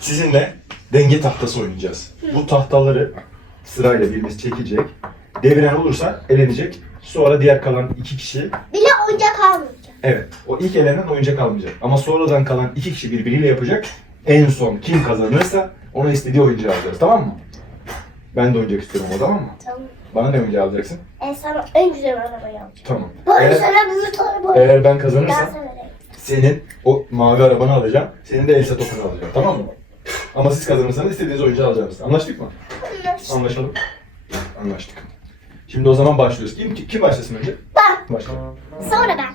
sizinle denge tahtası oynayacağız. Bu tahtaları sırayla birimiz çekecek. Deviren olursa elenecek. Sonra diğer kalan iki kişi Bile oyuncak almayacak. Evet. O ilk elenen oyuncak almayacak. Ama sonradan kalan iki kişi birbiriyle yapacak. En son kim kazanırsa ona istediği oyuncağı alacağız. Tamam mı? Ben de oyuncak istiyorum o tamam mı? Tamam. Bana ne oyuncağı alacaksın? En sana en güzel arabayı alacağım. Tamam. Bana Eğer, sana büyük araba. eğer ben Ben kazanırsam sana vereyim. senin o mavi arabanı alacağım. Senin de Elsa topunu alacağım. Tamam mı? Ama siz kazanırsanız istediğiniz oyuncağı alacaksınız. Anlaştık mı? Anlaştık. Anlaşalım. Anlaştık. Şimdi o zaman başlıyoruz. Kim, kim başlasın önce? Ben. Başla. Sonra ben.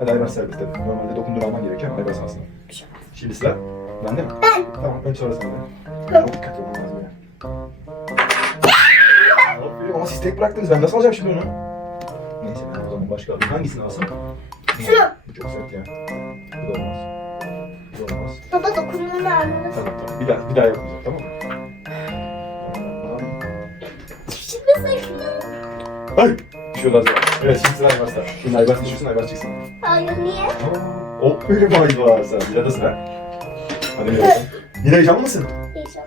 Hadi Aybars serbest tabii. Normalde dokundur alman gerekiyor ama Aybars alsın. Şimdi sıra bende mi? Ben. Tamam önce sonra sende. Çok dikkatli olmam lazım ya. Ama siz tek bıraktınız ben nasıl alacağım şimdi onu? Neyse ben o zaman başka alayım. Hangisini alsam? Şunu. Bu çok sert ya. Bu da olmaz. Bu da olmaz. Baba dokunduğunu anladın. Tamam tamam. Bir daha, bir daha yapmayacağım tamam mı? Şimdi sakın. Ay! Düşüyor az daha. Evet şimdi sıra Aybars'ta. Şimdi Aybars düşürsün Aybars çıksın. Hayır niye? Aa, O benim Aybars'a. Mira'da sıra. Hadi Mira. Mira heyecanlı mısın? İnşallah.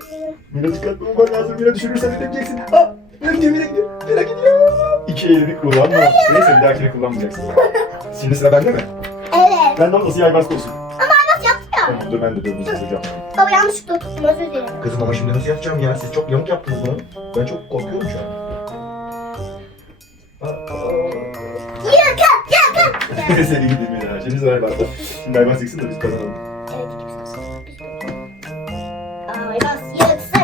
Mira dikkatli olman lazım. Mira düşürürsen! Mira gidiyor, Mira gidiyor. Mira gidiyor. İki elini kullanma. Neyse bir dahakine kullanmayacaksın. Şimdi sıra bende mi? Evet. Ben de nasıl Aybars olsun. Nasıl yaptı ya? Tamam dur ben de dur. Hızlıca. Baba yanlışlıkla tuttum özür dilerim. Kızım ama şimdi nasıl yapacağım ya? Siz çok yamuk yaptınız bunu. Ben çok korkuyorum şu an. Yıkak yıkak. Seni gideyim ya. Şimdi sıra Aybars'ta. Şimdi Aybars çıksın da biz kazanalım. Evet ikimiz kazandık. Yıksın.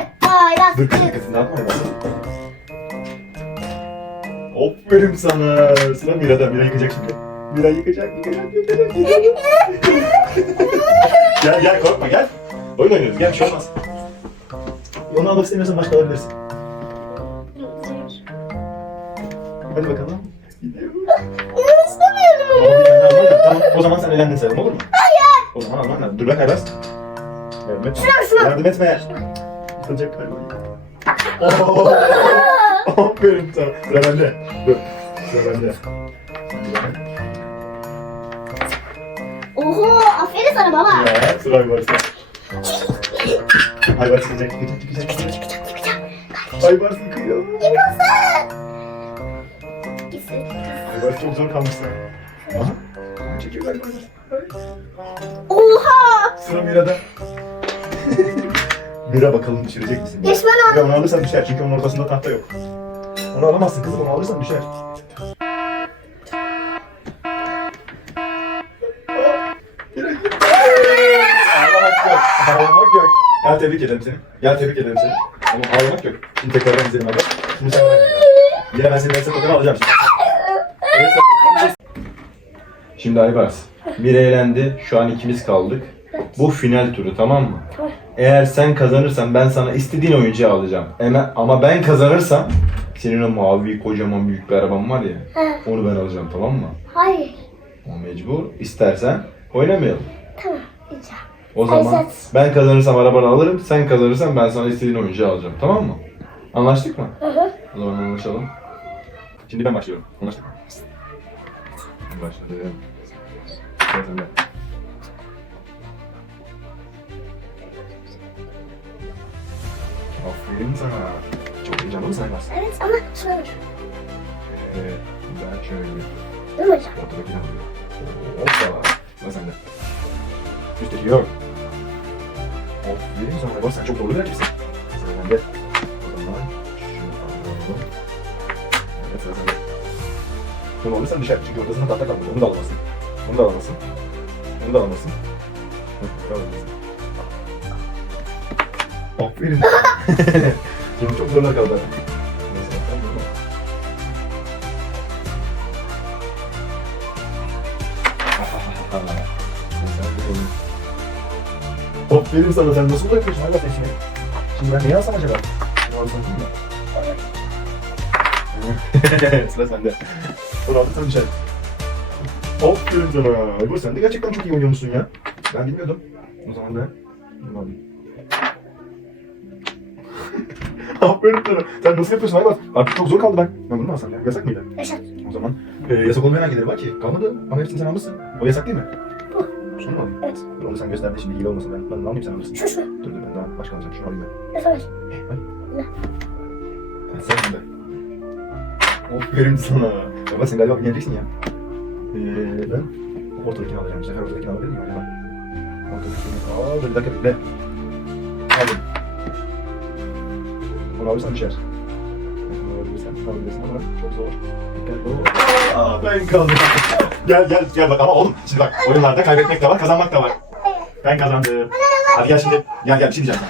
Dur kızım yıksın. kızım ne yapma Aybars'a. Aferin sana. Sıra Mira'da. Mira yıkacak şimdi. Mira yıkacak, yıkacak, yıkacak, yıkacak. gel gel korkma gel. Oyun oynuyoruz gel bir şey olmaz. Onu almak istemiyorsan başka alabilirsin. Hadi bakalım. Gidiyor. Ben istemiyorum. Ama bir tane alman lazım. Tamam o zaman sen elendin sayalım olur mu? Hayır. O zaman alman lazım. Dur bak Aybars. Yardım etme. Şuna şuna. Yardım etme. Yıkılacak galiba. Oo. Aferin sana. Sıra bende. Dur. Sıra bende. Oho aferin sana baba. Ya sıra Aybars'ta. Aybars yıkacak, yıkacak, yıkacak, yıkacak. Çıkacak çıkacak. Aybars yıkıyor. Yıkılsın. Gitsin. Aybars çok zor kalmışsın. Aha. Çekiyor Aybars. Oha. Sıra Mira'da. Mira bakalım düşürecek misin? Geçmen lazım. Ya onu alırsan düşer çünkü onun ortasında tahta yok. Onu alamazsın kızım onu alırsan düşer. Ağlamak yok. Gel tebrik ederim seni. Gel tebrik ederim seni. Ama ağlamak yok. Şimdi tekrardan izleyelim hadi. Şimdi sen Yine ben Elsa Totem'i alacağım şimdi. Şimdi Aybars. Mira elendi. Şu an ikimiz kaldık. Bu final turu tamam mı? Tamam. Eğer sen kazanırsan ben sana istediğin oyuncağı alacağım. Ama, ama ben kazanırsam senin o mavi kocaman büyük bir araban var ya onu ben alacağım tamam mı? Hayır. O mecbur. İstersen oynamayalım. Tamam. Güzel. O zaman Evet. ben kazanırsam arabanı alırım. Sen kazanırsan ben sana istediğin oyuncağı alacağım. Tamam mı? Anlaştık mı? Hı hı. O zaman anlaşalım. Şimdi ben başlıyorum. Anlaştık mı? Başladım. Sıra sende. Aferin sana. Çok heyecanlı mısın Aybars? Evet ama dur. Evet. Ben şöyle Durmayacağım. ortadakini alıyorum. Hoppa. Sende. Üstteki yok. Aferin sana Aybars. Sen çok doğru bir rakipsin. Sıra bende. O zaman şunu alalım. Evet sıra sende. Bunu alırsan düşer çünkü ortasında tahta kalmadı. Onu da alamazsın. Onu da alamazsın. Onu da alamazsın. Hı, alamazsın. Aferin. Şimdi çok zorlar kaldı. Bunu- Aferin sana sen nasıl bırakıyorsun hala peşine? Şimdi ben neyi alsam acaba? Şunu alsam değil mi? Sıra sende. Bunu alırsan düşer. Aferin sana. Aybur sen de gerçekten çok iyi oynuyormuşsun ya. Ben bilmiyordum. O zaman da alayım. Aferin sana. Sen nasıl yapıyorsun Aybur? Artık çok zor kaldı ben. Ben bunu mu alsam ya? Yasak mıydı? Yaşa. O zaman e, yasak olmayan hangileri var ki? Kalmadı ama hepsini sen almışsın. O yasak değil mi? Şunu mu alayım? Evet. Dur onu sen göster de şimdi iyi olmasın ben. Ben ne alayım sen alırsın. Şu şu. Dur dur ben daha başka alacağım. Şunu alayım ben. Ne savaş? Ha, Sen şimdi. Aferin sana. Baba sen galiba yeneceksin ya. Ee, ben ortadakini alacağım. Bu sefer ortadakini alabilir miyim acaba? Ortadakini. Aa dur bir dakika bekle. Aldım. Onu alırsan düşer. Onu alabilirsen alabilirsin ama çok zor. Dikkatli ol. Aa ben kaldım. Gel gel gel bak ama oğlum şimdi bak oyunlarda kaybetmek de var kazanmak da var. Ben kazandım. Hadi gel şimdi. Gel gel bir şey diyeceğim.